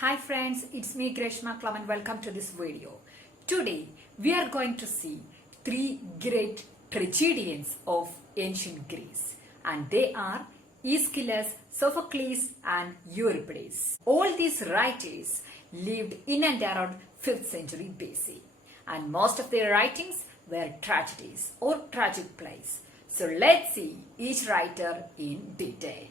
Hi friends, it's me Greshma Klum and welcome to this video. Today we are going to see three great tragedians of ancient Greece, and they are Aeschylus, Sophocles and Euripides. All these writers lived in and around 5th century BC, and most of their writings were tragedies or tragic plays. So let's see each writer in detail.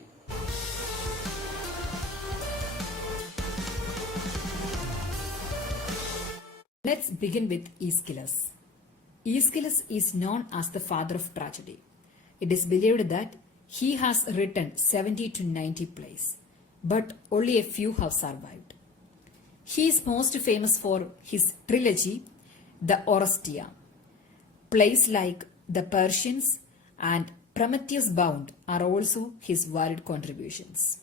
Let's begin with Aeschylus. Aeschylus is known as the father of tragedy. It is believed that he has written 70 to 90 plays, but only a few have survived. He is most famous for his trilogy, the Oresteia. Plays like The Persians and Prometheus Bound are also his varied contributions.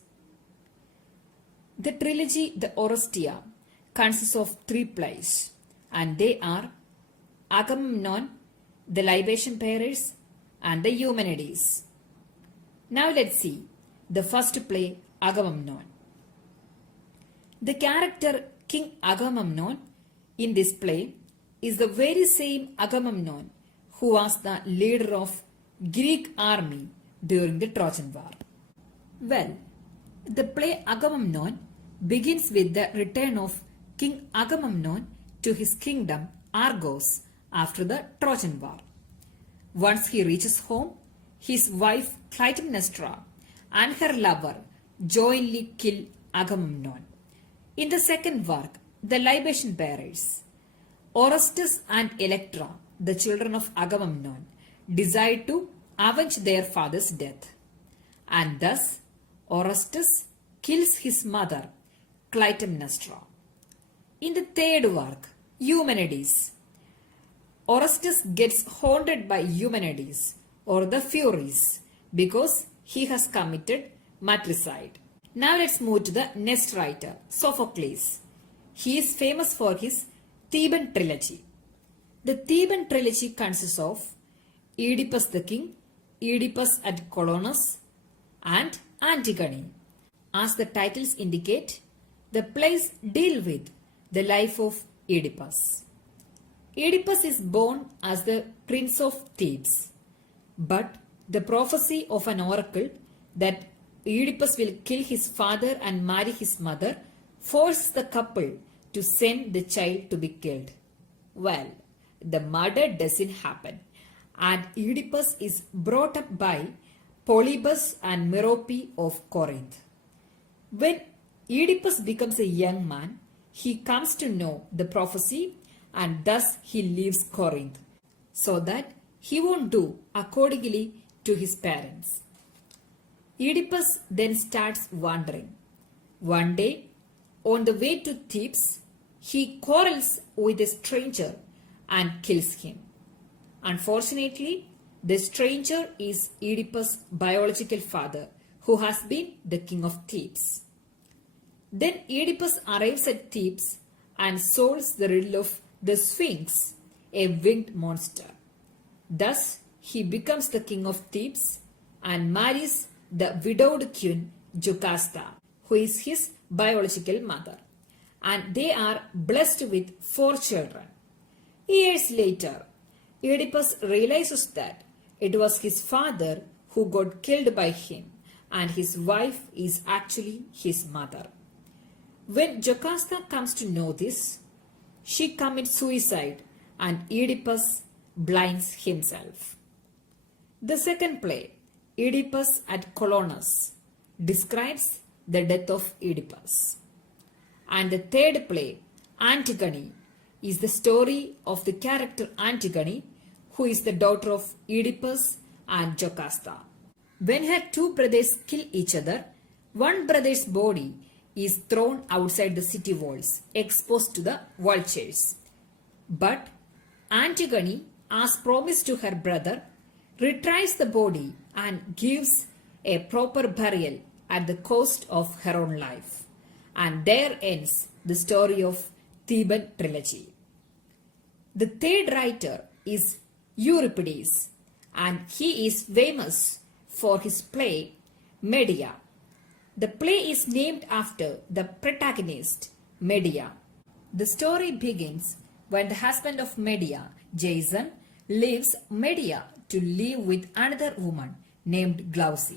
The trilogy, the Oresteia, consists of 3 plays, and they are Agamemnon, the libation bearers, and the Eumenides. Now let's see the first play, Agamemnon. The character King Agamemnon in this play is the very same Agamemnon who was the leader of Greek army during the Trojan War. Well, the play Agamemnon begins with the return of King Agamemnon to his kingdom Argos after the Trojan War. Once he reaches home, his wife Clytemnestra and her lover jointly kill Agamemnon. In the second work, The Libation Bearers, Orestes and Electra, the children of Agamemnon, decide to avenge their father's death, and thus Orestes kills his mother Clytemnestra. In the third work, Eumenides, Orestes gets haunted by Eumenides or the Furies because he has committed matricide. Now let's move to the next writer, Sophocles. He is famous for his Theban trilogy. The Theban trilogy consists of Oedipus the King, Oedipus at Colonus, and Antigone. As the titles indicate, the plays deal with the life of Oedipus. Oedipus is born as the prince of Thebes, but the prophecy of an oracle that Oedipus will kill his father and marry his mother forces the couple to send the child to be killed. Well, the murder doesn't happen, and Oedipus is brought up by Polybus and Merope of Corinth. When Oedipus becomes a young man, he comes to know the prophecy and thus he leaves Corinth so that he won't do accordingly to his parents. Oedipus then starts wandering. One day, on the way to Thebes, he quarrels with a stranger and kills him. Unfortunately, the stranger is Oedipus' biological father, who has been the king of Thebes. Then Oedipus arrives at Thebes and solves the riddle of the Sphinx, a winged monster. Thus, he becomes the king of Thebes and marries the widowed queen Jocasta, who is his biological mother, and they are blessed with 4 children. Years later, Oedipus realizes that it was his father who got killed by him, and his wife is actually his mother. When Jocasta comes to know this, she commits suicide and Oedipus blinds himself. The second play, Oedipus at Colonus, describes the death of Oedipus. And the third play, Antigone, is the story of the character Antigone, who is the daughter of Oedipus and Jocasta. When her 2 brothers kill each other, one brother's body is thrown outside the city walls, exposed to the vultures. But Antigone, as promised to her brother, retrieves the body and gives a proper burial at the cost of her own life. And there ends the story of Theban trilogy. The third writer is Euripides, and he is famous for his play Medea. The play is named after the protagonist Medea. The story begins when the husband of Medea, Jason, leaves Medea to live with another woman named Glauce.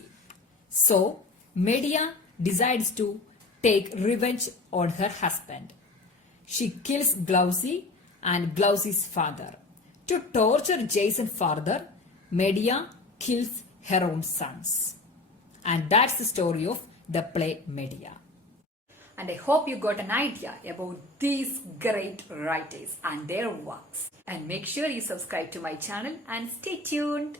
So, Medea decides to take revenge on her husband. She kills Glauce and Glauce's father. To torture Jason further, Medea kills her own sons. And that's the story of the play Medea. And I hope you got an idea about these great writers and their works. And make sure you subscribe to my channel and stay tuned.